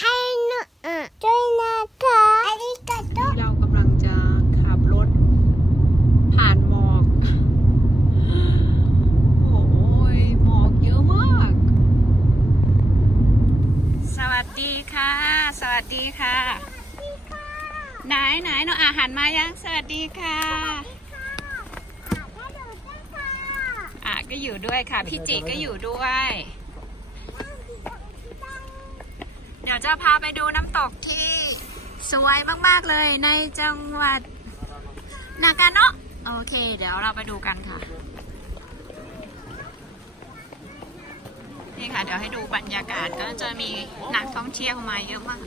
ให้หนูด้วยนะคะอาริกาโตเรากำลังจะขับรถผ่านหมอกโอ้ยหมอกเยอะมากสวัสดีค่ะสวัสดีค่ะไหนน้องอาหารมายังสวัสดีค่ะก็อยู่ด้วยค่ะพี่จิก็อยู่ด้วยเดี๋ยวจะพาไปดูน้ำตกที่สวยมากๆเลยในจังหวัดนากาโนะโอเคเดี๋ยวเราไปดูกันค่ะนี่ค่ะเดี๋ยวให้ดูบรรยากาศก็จะมีนักท่องเที่ยวมาเยอะมาก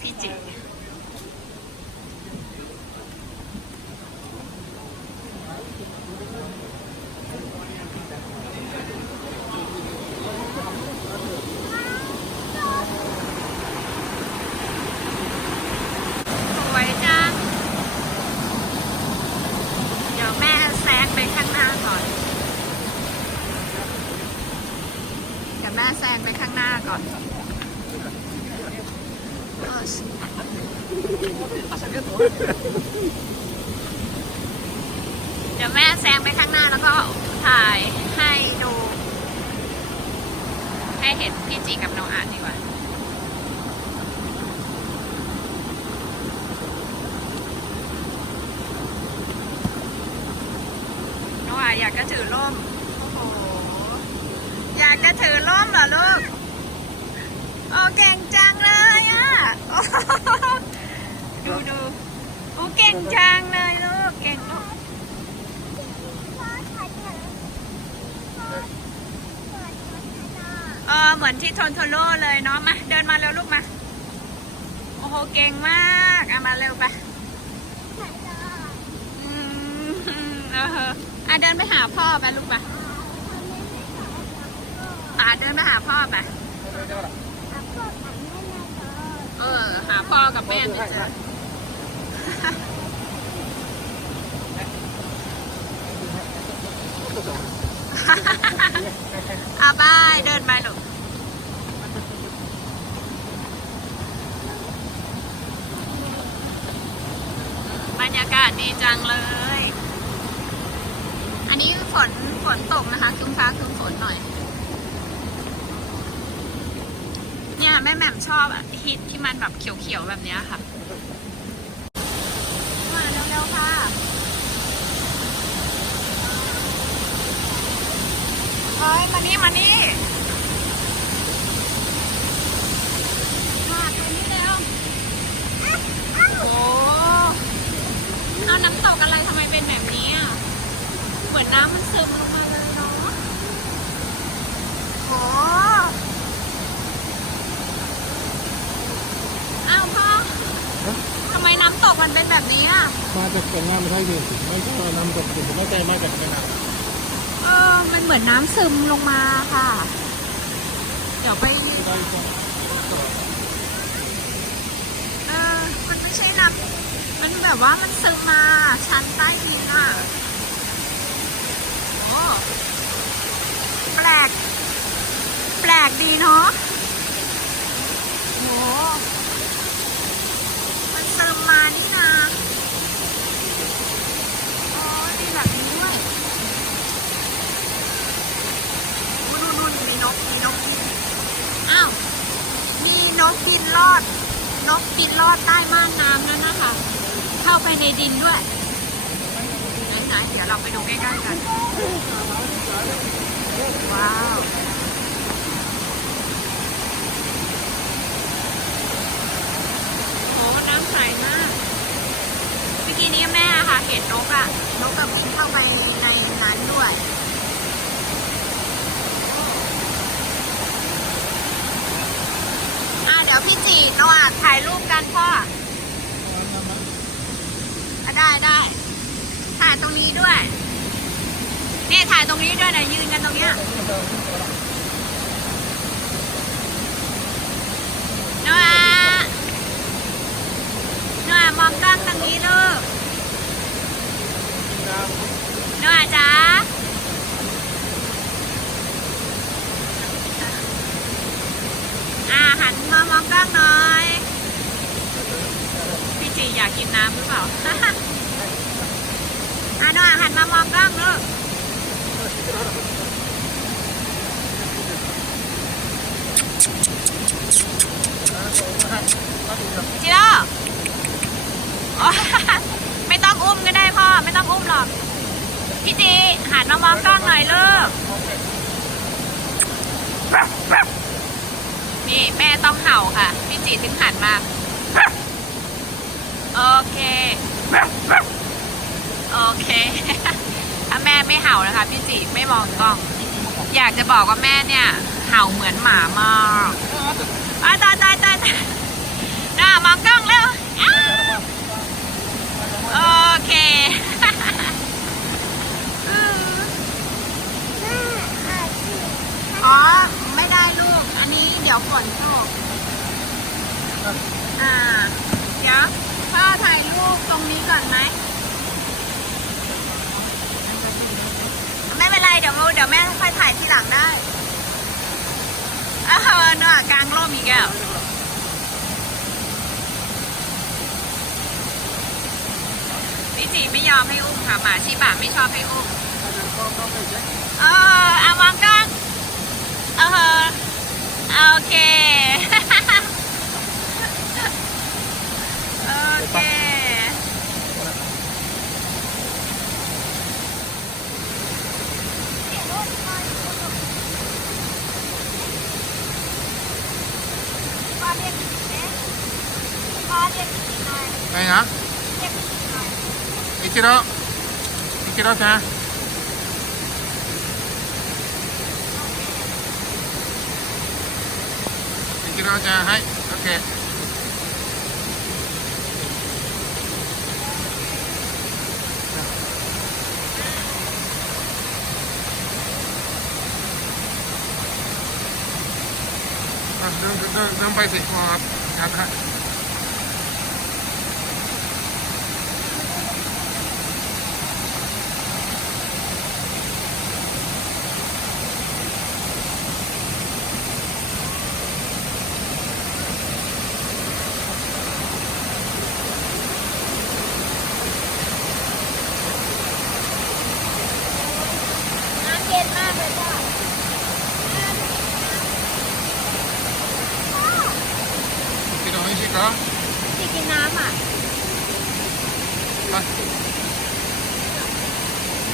พี่จิสวยจังเดี๋ยวแม่แซงไปข้างหน้าก่อนเดี๋ยวแม่แซงไปข้างหน้าก่อนเดี๋ยวแม่แซงไปข้างหน้าแล้วก็ถ่ายให้ดูให้เห็นพี่จีกับน้องอ่านดีกว่าน้องอ่านอยากจะถือร่มโอ้โหอยากจะถือร่มเหรอลูกโอ้เก่งจังเลยอ่ะดูโอ้เก่งจังเลยลูกเก่งลูกเหมือนที่ทนโทโร่เลยเนาะมาเดินมาเร็วลูกมาโอ้โหเก่งมากมาเร็วไปเดินไปหาพ่อไปลูกไปเดินไปหาพ่อไปหาพ่อกับแม่ไม่เจอบายเดินไปลูกบรรยากาศดีจังเลยอันนี้ฝนตกนะคะครึ้มฟ้าครึ้มฝนหน่อยเนี่ยแม่แหม่มชอบฮิตที่มันแบบเขียวๆแบบนี้ค่ะมาเร็วๆค่ะเฮ้ยมานี่มาตรงนี้แล้วโอ้เอาน้ำตกอะไรทำไมเป็นแบบนี้อ่ะเหมือนน้ำมันซึมลงมาเลยเนาะโอ้อ้าวพ่อทำไมน้ำตกมันเป็นแบบนี้อ่ะมาจากแก่งน้ำไม่ใช่ดิไม่ใช่น้ำตกไม่ใช่มาจากแก่งน้ำมันเหมือนน้ำซึมลงมาค่ะเดี๋ยวไปมันไม่ใช่น้ำมันแบบว่ามันซึมมาชั้นใต้ดินอ่ะโอ้แปลกดีเนาะโอ้มันซึมมานี่นะโอ้ดีแบบนี้ด้วยนู่นมีนกอ้าวมีนกบินลอดใต้ม่านน้ำนั่นนะคะเข้าไปในดินด้วยไหนเดี๋ยวเราไปดูใกล้ๆกันว้าวโอ้น้ำใสมากเมื่อกี้นี้แม่ค่ะเห็นนกกับบินเข้าไปในนั้นด้วยเดี๋ยวพี่จีน้องอ่ะถ่ายรูปกันพ่อได้ถ่ายตรงนี้ด้วยนี่ถ่ายตรงนี้ด้วยนะยืนกันตรงเนี้ย ากกินน้ำหรือเปล่า อ่ะน้องหันมามองกล้องลูกจิโร่อ๋อ ไม่ต้องอุ้มก็ได้พ่อไม่ต้องอุ้มหรอกพี่จีหันมามองกล้องหน่อยลูกนี่แม่ต้องเห่าค่ะพี่จีถึงหันมาโอเคโอเค ถ้าแม่ไม่เห่านะคะพี่จีไม่มองกล้องอยากจะบอกว่าแม่เนี่ยเห่าเหมือนหมามากตายน่ามองกล้องแล้วโอเค อ๋อไม่ได้ลูกอันนี้เดี๋ยวฝนตกเดี๋ยวพ่อถ่ายรูปตรงนี้ก่อนไหมไม่เป็นไรเดี๋ยวแม่ค่อยถ่ายทีหลังได้เนอะกลางร่มอีกแล้วพี่จีไม่ยอมให้อุ้มค่ะหมาชิบะไม่ชอบให้อุ้มมองกล้องโอเค โอเคไงนะอิจิโร่จ้าอิจิโร่จ้าให้โอเคเดินไปสิพอครับ น้ำเย็นมากเลยจ้ะ กินอะไรสิคะ พี่กินน้ำอ่ะ ไป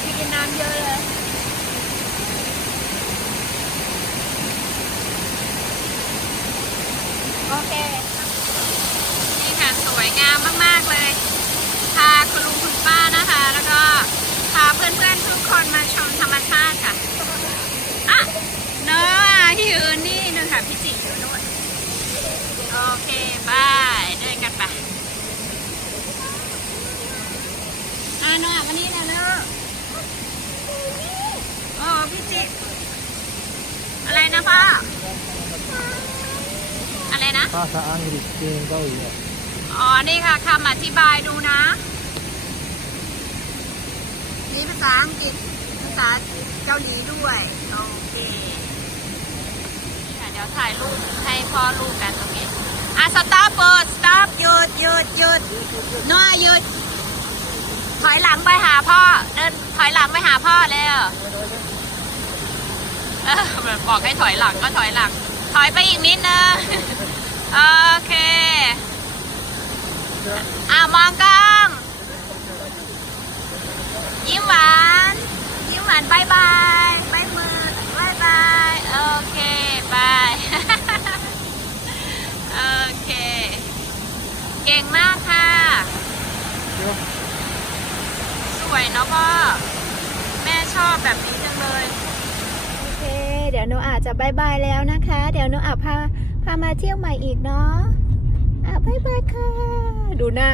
พี่กินน้ำเยอะเลยโอเคนี่ค่ะสวยงามมากๆเลยพาคุณลุงคุณป้านะคะ แล้วก็พาเพื่อนๆทุกคนมาชมธรรมชาติค่ะเนอะที่ยืนนี่นึงค่ะพี่จิ๋วอยู่ด้วยโอเคบายเดินกันไปหน่อยวันนี้นะเนอะโอ้พี่จิ๋วอะไรนะพ่ออะไรนะ ภาษาอังกฤษเก่งก็อีก อ๋อ นี่ค่ะคำอธิบายดูนะ นี่ภาษาอังกฤษ ภาษาเกาหลีด้วย โอเคเดี๋ยวถ่ายรูปให้พ่อลูกกันโอเคสต็อปเปิดสต็อปหยุดน้อยหยุด ถอยหลังไปหาพ่อ เดินถอยหลังไปหาพ่อแล้วบอกให้ถอยหลังก็ถอยหลัง ถอยไปอีกนิดนึง โอเคมองกล้องยิ้มหวานบายบายมือบายบายโอเคบาย โอเคเก่งมากค่ะสวยเนาะพ่อแม่ชอบแบบนี้จังเลยโอเคเดี๋ยวหนูอาจจะบายบายแล้วนะคะเดี๋ยวหนูอาจพามาเที่ยวใหม่อีกเนาะบายบายค่ะดูหน้า